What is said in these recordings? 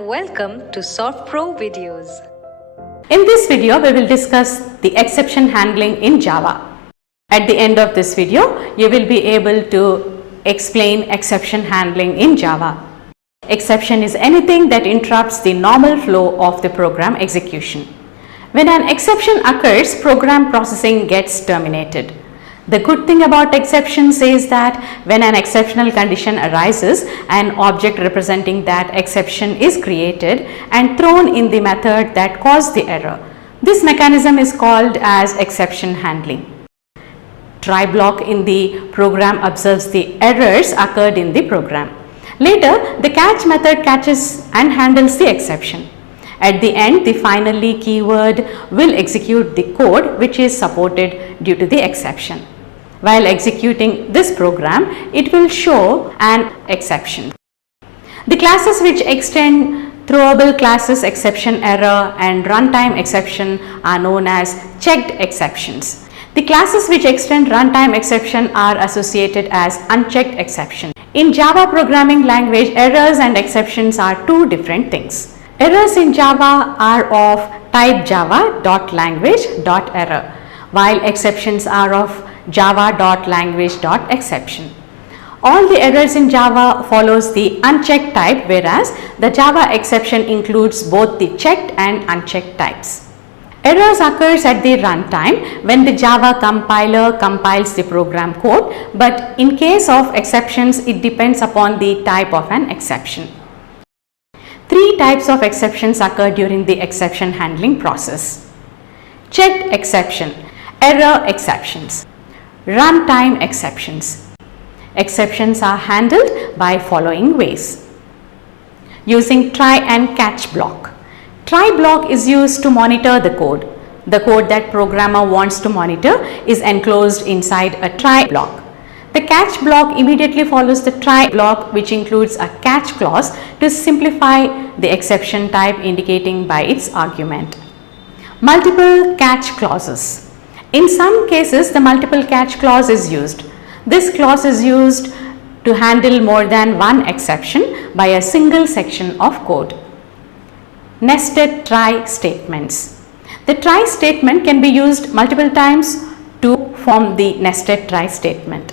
Welcome to Soft Pro Videos. In this video, we will discuss the exception handling in Java. At the end of this video, you will be able to explain exception handling in Java. Exception is anything that interrupts the normal flow of the program execution. When an exception occurs, program processing gets terminated. The good thing about exceptions is that when an exceptional condition arises, an object representing that exception is created and thrown in the method that caused the error. This mechanism is called as exception handling. Try block in the program observes the errors occurred in the program. Later, the catch method catches and handles the exception. At the end, the finally keyword will execute the code which is supported due to the exception. While executing this program, it will show an exception. The classes which extend throwable classes exception error and runtime exception are known as checked exceptions. The classes which extend runtime exception are associated as unchecked exception. In Java programming language, errors and exceptions are two different things. Errors in Java are of type java.language.error, while exceptions are of java.language.exception. All the errors in Java follows the unchecked type, whereas the Java exception includes both the checked and unchecked types. Errors occurs at the runtime when the Java compiler compiles the program code, but in case of exceptions, it depends upon the type of an exception. Three types of exceptions occur during the exception handling process: checked exception, error exceptions, runtime exceptions. Exceptions are handled by following ways. Using try and catch block. Try block is used to monitor the code. The code that programmer wants to monitor is enclosed inside a try block. The catch block immediately follows the try block, which includes a catch clause to simplify the exception type, indicating by its argument. Multiple catch clauses. In some cases, the multiple catch clause is used. This clause is used to handle more than one exception by a single section of code. Nested try statements. The try statement can be used multiple times to form the nested try statement.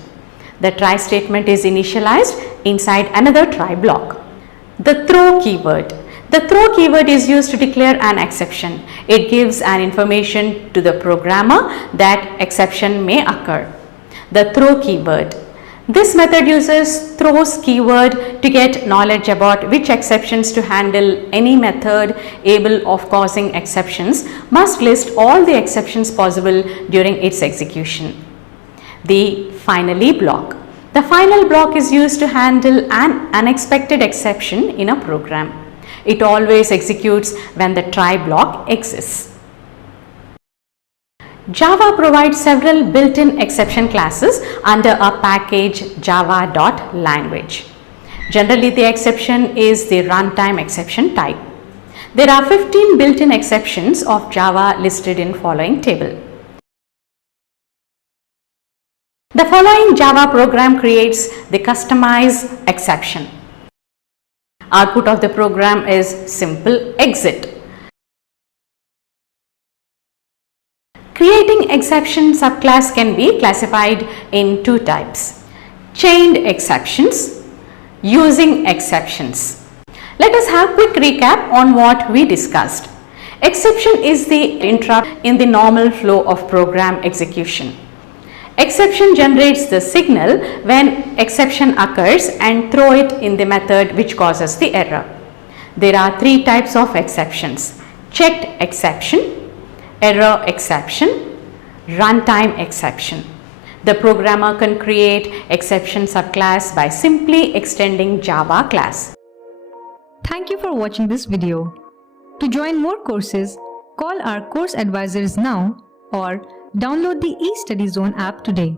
The try statement is initialized inside another try block. The throw keyword. The throw keyword is used to declare an exception. It gives an information to the programmer that exception may occur. The throw keyword. This method uses throws keyword to get knowledge about which exceptions to handle. Any method able of causing exceptions must list all the exceptions possible during its execution. The finally block. The final block is used to handle an unexpected exception in a program. It always executes when the try block exists. Java provides several built-in exception classes under a package java.language. Generally, the exception is the runtime exception type. There are 15 built-in exceptions of Java listed in following table. The following Java program creates the customized exception. Output of the program is simple exit. Creating exception subclass can be classified in two types: chained exceptions, using exceptions. Let us have a quick recap on what we discussed. Exception is the interrupt in the normal flow of program execution. Exception generates the signal when exception occurs and throw it in the method which causes the error. There are three types of exceptions: checked exception, error exception, runtime exception. The programmer can create exception subclass by simply extending Java class. Thank you for watching this video. To join more courses, call our course advisors now or download the eStudy Zone app today.